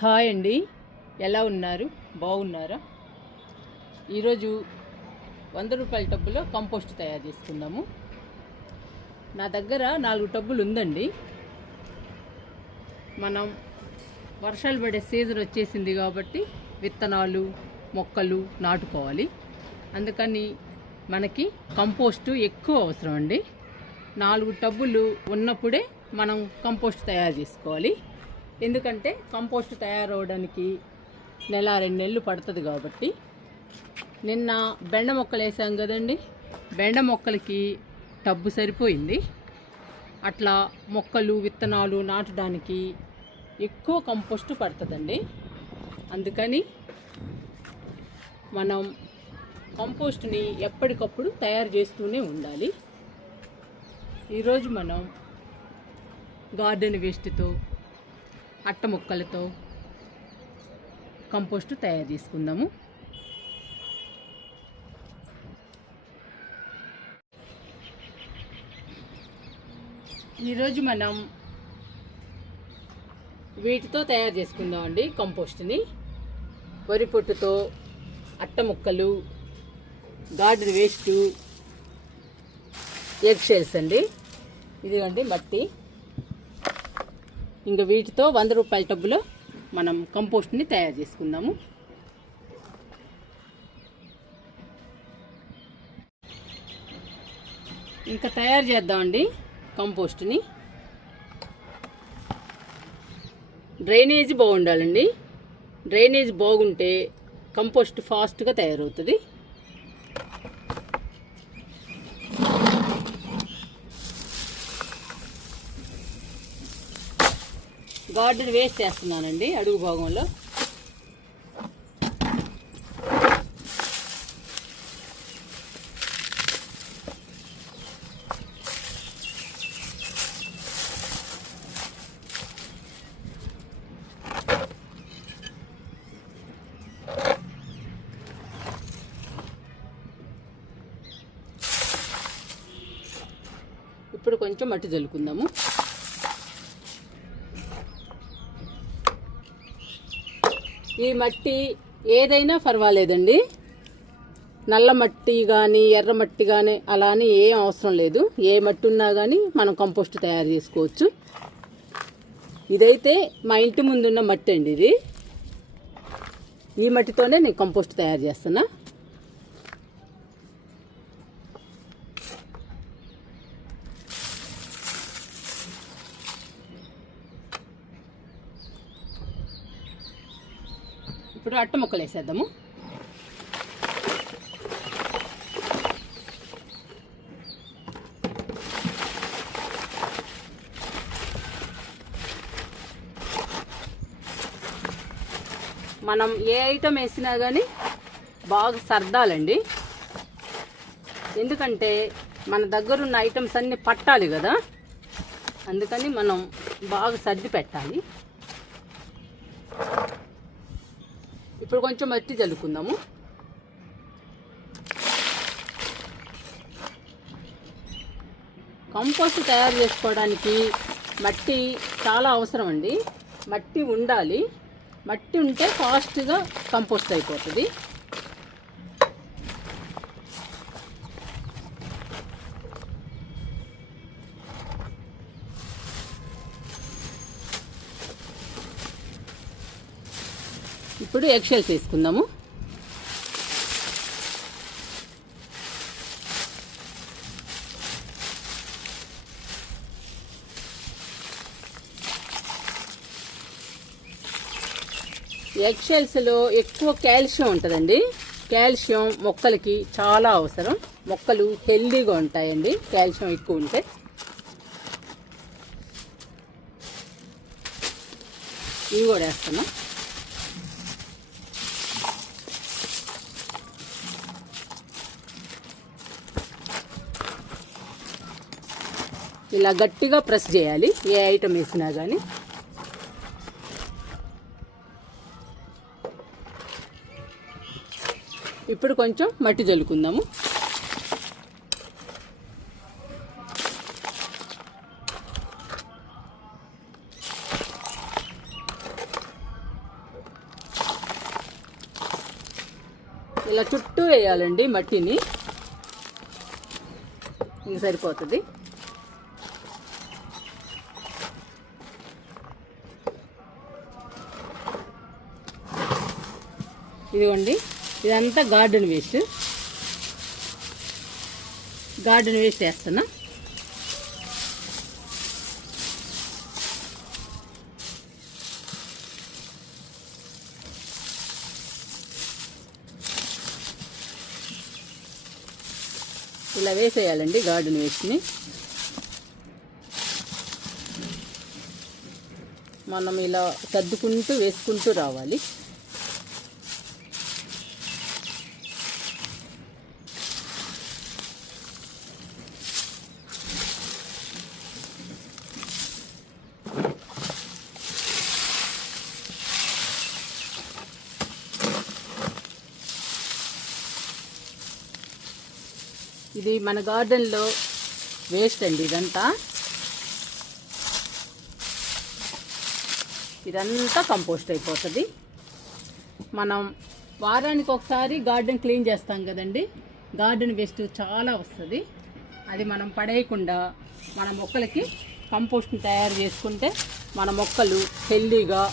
Hi అండి, ఎలా ఉన్నారు? బాగున్నారా? ఈరోజు 100 రూపాయల టబ్బులో కంపోస్ట్ తయారు చేసుకుందాము. నా దగ్గర 4 టబ్బులు ఉందండి. మనం వర్షాలు పడే సీజన్ వచ్చేసింది కాబట్టి విత్తనాలు మొక్కలు నాటుకోవాలి. అందుకని మనకి కంపోస్టు ఎక్కువ అవసరం అండి. 4 టబ్బులు ఉన్నప్పుడే మనం కంపోస్ట్ తయారు చేసుకోవాలి. ఎందుకంటే కంపోస్ట్ తయారవడానికి 1-2 నెలలు పడుతుంది కాబట్టి. నిన్న బెండ మొక్కలు వేసాం కదండి, బెండ మొక్కలకి టబ్బు సరిపోయింది. అట్లా మొక్కలు విత్తనాలు నాటడానికి ఎక్కువ కంపోస్ట్ పడుతుందండి. అందుకని మనం కంపోస్ట్ని ఎప్పటికప్పుడు తయారు చేస్తూనే ఉండాలి. ఈరోజు మనం గార్డెన్ వేస్ట్తో అట్ట ముక్కలతో కంపోస్ట్ తయారు చేసుకుందాము. ఈరోజు మనం వీటితో తయారు చేసుకుందామండి కంపోస్ట్ని. వరి పొట్టుతో అట్ట ముక్కలు, గార్డెన్ వేస్ట్, ఎగ్ షెల్స్ అండి. ఇదిగండి మట్టి. ఇంకా వీటితో 100 రూపాయల టబ్బులో మనం కంపోస్ట్ని తయారు చేసుకుందాము. ఇంకా తయారు చేద్దామండి కంపోస్ట్ని. డ్రైనేజ్ బాగుండాలండి. డ్రైనేజ్ బాగుంటే కంపోస్ట్ ఫాస్ట్గా తయారవుతుంది. గార్డెన్ వేస్ట్ చేస్తున్నానండి అడుగు భాగంలో. ఇప్పుడు కొంచెం మట్టి జల్లుకుందాము. ఈ మట్టి ఏదైనా పర్వాలేదండి. నల్ల మట్టి కానీ ఎర్ర మట్టి కానీ అలా అని ఏం అవసరం లేదు. ఏ మట్టి ఉన్నా కానీ మనం కంపోస్ట్ తయారు చేసుకోవచ్చు. ఇదైతే మా ఇంటి ముందున్న మట్టి అండి. ఇది ఈ మట్టితోనే నేను కంపోస్ట్ తయారు చేస్తున్నా. ఇప్పుడు అట్ట ముక్కలు వేసేద్దాము. మనం ఏ ఐటమ్ వేసినా కానీ బాగా సర్దాలండి. ఎందుకంటే మన దగ్గరున్న ఐటమ్స్ అన్నీ పట్టాలి కదా. అందుకని మనం బాగా సర్ది పెట్టాలి. ఇప్పుడు కొంచెం మట్టి జల్లుకుందాము. కంపోస్ట్ తయారు చేసుకోవడానికి మట్టి చాలా అవసరం అండి. మట్టి ఉండాలి. మట్టి ఉంటే ఫాస్ట్గా కంపోస్ట్ అయిపోతుంది. ఇప్పుడు ఎగ్ షెల్స్ వేసుకుందాము. ఎగ్ షెల్స్లో ఎక్కువ కాల్షియం ఉంటుందండి. కాల్షియం మొక్కలకి చాలా అవసరం. మొక్కలు హెల్దీగా ఉంటాయండి కాల్షియం ఎక్కువ ఉంటే. ఇవి కూడా వేస్తున్నాం. ఇలా గట్టిగా ప్రెస్ చేయాలి ఏ ఐటమ్ వేసినా కానీ. ఇప్పుడు కొంచెం మట్టి జల్లుకుందాము. ఇలా చుట్టూ వేయాలండి మట్టిని, ఇంక సరిపోతుంది. ఇదిగోండి, ఇదంతా గార్డెన్ వేస్ట్ వేస్తున్నా. ఇలా వేసేయాలండి గార్డెన్ వేస్ట్ని. మనం ఇలా సర్దుకుంటూ వేసుకుంటూ రావాలి. ఇది మన గార్డెన్లో వేస్ట్ అండి. ఇదంతా కంపోస్ట్ అయిపోతుంది. మనం వారానికి ఒకసారి గార్డెన్ క్లీన్ చేస్తాం కదండి. గార్డెన్ వేస్ట్ చాలా వస్తుంది. అది మనం పడేయకుండా మన మొక్కలకి కంపోస్ట్ని తయారు చేసుకుంటే మన మొక్కలు హెల్దీగా,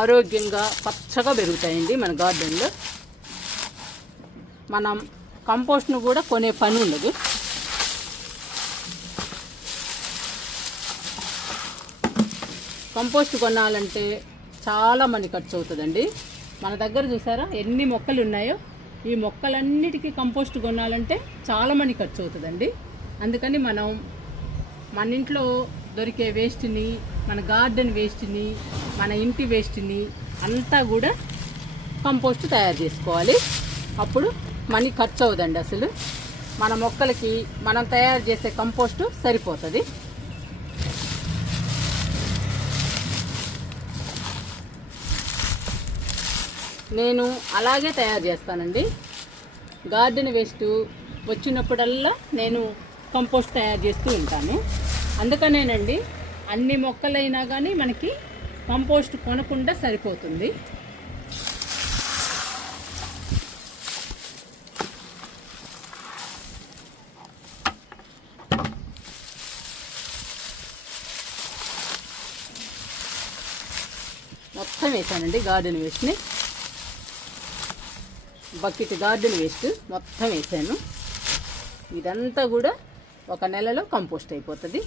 ఆరోగ్యంగా, పచ్చగా పెరుగుతాయండి. మన గార్డెన్లో మనం కంపోస్ట్ను కూడా కొనే పని ఉండదు. కంపోస్ట్ కొనాలంటే చాలా మనీ ఖర్చు అవుతుందండి. మన దగ్గర చూసారా ఎన్ని మొక్కలు ఉన్నాయో, ఈ మొక్కలన్నిటికీ కంపోస్ట్ కొనాలంటే చాలా మనీ ఖర్చు అవుతుందండి. అందుకని మనం మన ఇంట్లో దొరికే వేస్ట్ని, మన గార్డెన్ వేస్ట్ని, మన ఇంటి వేస్ట్ని అంతా కూడా కంపోస్ట్ తయారు చేసుకోవాలి. అప్పుడు మనీ ఖర్చు అవుదండి. అసలు మన మొక్కలకి మనం తయారు చేసే కంపోస్టు సరిపోతుంది. నేను అలాగే తయారు చేస్తానండి. గార్డెన్ వేస్ట్ వచ్చినప్పుడల్లా నేను కంపోస్ట్ తయారు చేస్తూ ఉంటాను. అందుకనేనండి అన్ని మొక్కలైనా కానీ మనకి కంపోస్ట్ కొనకుండా సరిపోతుంది. మొత్తం వేసానండి గార్డెన్ వేస్ట్ని. బకెట్ గార్డెన్ వేస్ట్ మొత్తం వేసాను. ఇదంతా కూడా ఒక నెలలో కంపోస్ట్ అయిపోతుంది.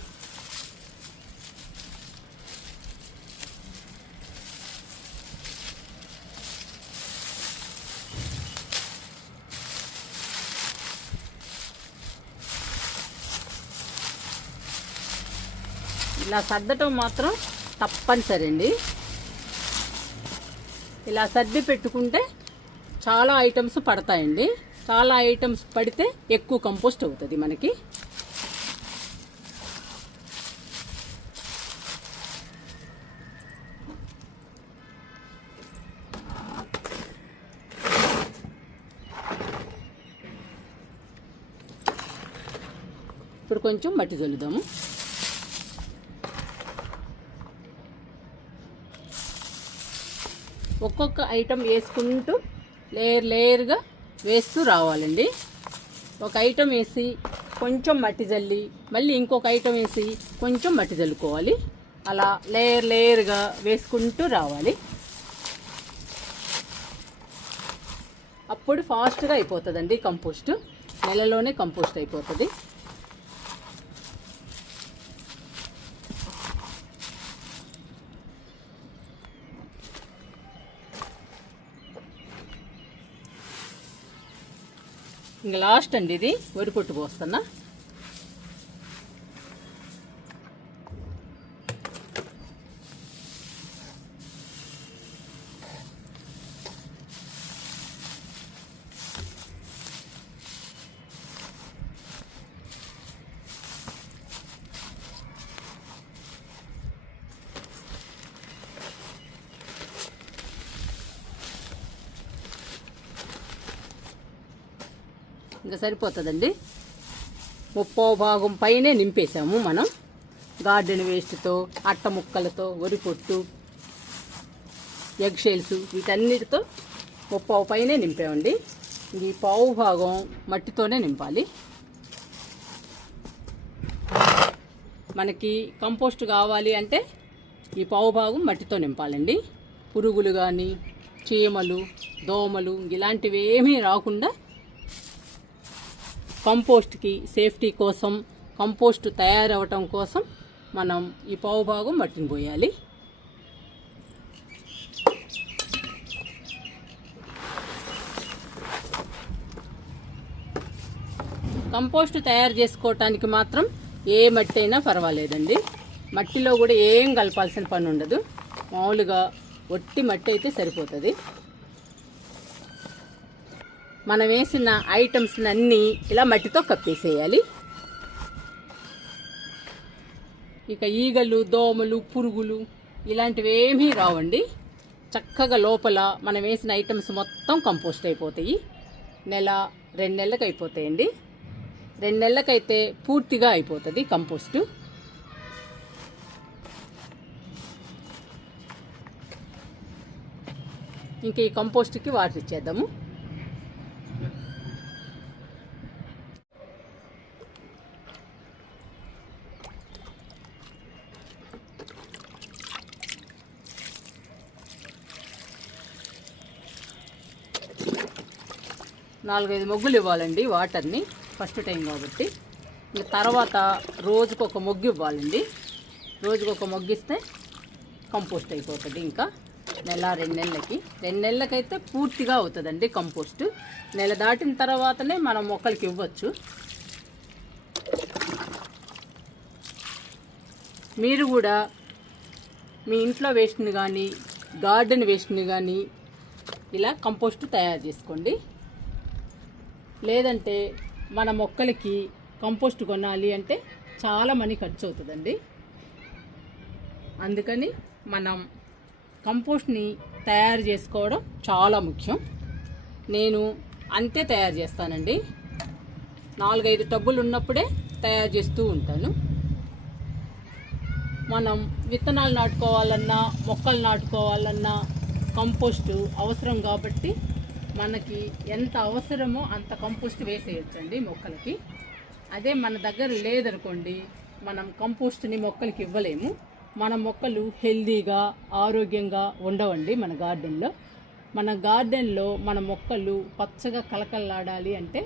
ఇలా సర్దటం మాత్రం తప్పనిసరి అండి. ఇలా సర్ది పెట్టుకుంటే చాలా ఐటమ్స్ పడతాయండి. చాలా ఐటమ్స్ పడితే ఎక్కువ కంపోస్ట్ అవుతుంది మనకి. ఇప్పుడు కొంచెం మట్టి చల్లుదాము. ఒక్కొక్క ఐటమ్ వేసుకుంటూ లేయర్గా వేస్తూ రావాలండి. ఒక ఐటమ్ వేసి కొంచెం మట్టి జల్లి మళ్ళీ ఇంకొక ఐటమ్ వేసి కొంచెం మట్టి జల్లుకోవాలి. అలా లేయర్గా వేసుకుంటూ రావాలి. అప్పుడు ఫాస్ట్గా అయిపోతుందండి కంపోస్ట్. నెలలోనే కంపోస్ట్ అయిపోతుంది. ఇంకా లాస్ట్ అండి ఇది వరి పొట్టు పోస్తున్నా. ఇంకా సరిపోతుందండి. 30% పైనే నింపేసాము మనం గార్డెన్ వేస్ట్తో, అట్ట ముక్కలతో, వరి పొట్టు, ఎగ్ షెల్స్ వీటన్నిటితో 30% పైనే నింపామండి. ఈ పావు భాగం మట్టితోనే నింపాలి. మనకి కంపోస్ట్ కావాలి అంటే ఈ పావు భాగం మట్టితో నింపాలండి. పురుగులు కానీ చీమలు దోమలు ఇలాంటివి ఏమీ రాకుండా కంపోస్ట్కి సేఫ్టీ కోసం, కంపోస్ట్ తయారవటం కోసం మనం ఈ పావు భాగం మట్టిని పోయాలి. కంపోస్ట్ తయారు చేసుకోవటానికి మాత్రం ఏ మట్టి అయినా పర్వాలేదండి. మట్టిలో కూడా ఏం కలపాల్సిన పని ఉండదు. మామూలుగా ఒట్టి మట్టి అయితే సరిపోతుంది. మనం వేసిన ఐటమ్స్ అన్నీ ఇలా మట్టితో కప్పేసేయాలి. ఇక ఈగలు దోమలు పురుగులు ఇలాంటివి ఏమీ రావండి. చక్కగా లోపల మనం వేసిన ఐటమ్స్ మొత్తం కంపోస్ట్ అయిపోతాయి. 1-2 నెలలకు అయిపోతాయండి. 2 నెలలకైతే పూర్తిగా అయిపోతుంది కంపోస్టు. ఇంకా ఈ కంపోస్ట్కి వాటర్ ఇచ్చేద్దాము. నాలుగైదు మొగ్గులు ఇవ్వాలండి వాటర్ని, ఫస్ట్ టైం కాబట్టి. ఇంకా తర్వాత రోజుకొక మొగ్గు ఇవ్వాలండి. రోజుకొక మొగ్గు ఇస్తే కంపోస్ట్ అయిపోతుంది. ఇంకా 1-2 నెలలకి, 2 నెలలకైతే పూర్తిగా అవుతుందండి కంపోస్ట్. నెల దాటిన తర్వాతనే మనం మొక్కలకి ఇవ్వచ్చు. మీరు కూడా మీ ఇంట్లో వేస్ట్ని కానీ గార్డెన్ వేస్ట్ని కానీ ఇలా కంపోస్ట్ తయారు చేసుకోండి. లేదంటే మన మొక్కలకి కంపోస్ట్ కొనాలి అంటే చాలా మనీ ఖర్చు అవుతుందండి. అందుకని మనం కంపోస్ట్ని తయారు చేసుకోవడం చాలా ముఖ్యం. నేను అంతే తయారు చేస్తానండి. 4-5 టబ్బులు ఉన్నప్పుడే తయారు చేస్తూ ఉంటాను. మనం విత్తనాలు నాటుకోవాలన్నా మొక్కలు నాటుకోవాలన్నా కంపోస్టు అవసరం కాబట్టి మనకి ఎంత అవసరమో అంత కంపోస్ట్ వేసేయచ్చండి మొక్కలకి. అదే మన దగ్గర లేదనుకోండి, మనం కంపోస్ట్ని మొక్కలకి ఇవ్వలేము. మన మొక్కలు హెల్దీగా ఆరోగ్యంగా ఉండవండి. మన గార్డెన్లో మన మొక్కలు పచ్చగా కలకల్లాడాలి అంటే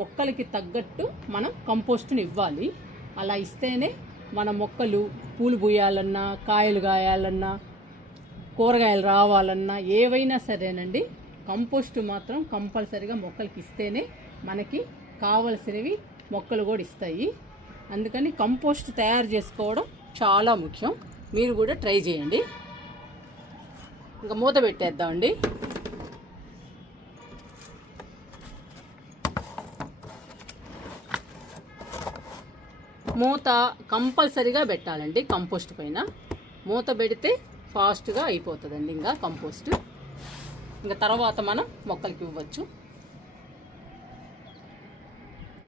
మొక్కలకి తగ్గట్టు మనం కంపోస్ట్ని ఇవ్వాలి. అలా ఇస్తేనే మన మొక్కలు పూలు పూయాలన్నా, కాయలు కాయాలన్నా, కూరగాయలు రావాలన్నా ఏవైనా సరేనండి, కంపోస్ట్ మాత్రం కంపల్సరీగా మొక్కలకి ఇస్తేనే మనకి కావలసినవి మొక్కలు కూడా ఇస్తాయి. అందుకని కంపోస్ట్ తయారు చేసుకోవడం చాలా ముఖ్యం. మీరు కూడా ట్రై చేయండి. ఇంకా మూత పెట్టేద్దామండి. మూత కంపల్సరీగా పెట్టాలండి. కంపోస్ట్ పైన మూత పెడితే ఫాస్ట్గా అయిపోతుందండి ఇంకా కంపోస్ట్. ఇంకా తర్వాత మనం మొక్కలకి ఇవ్వచ్చు.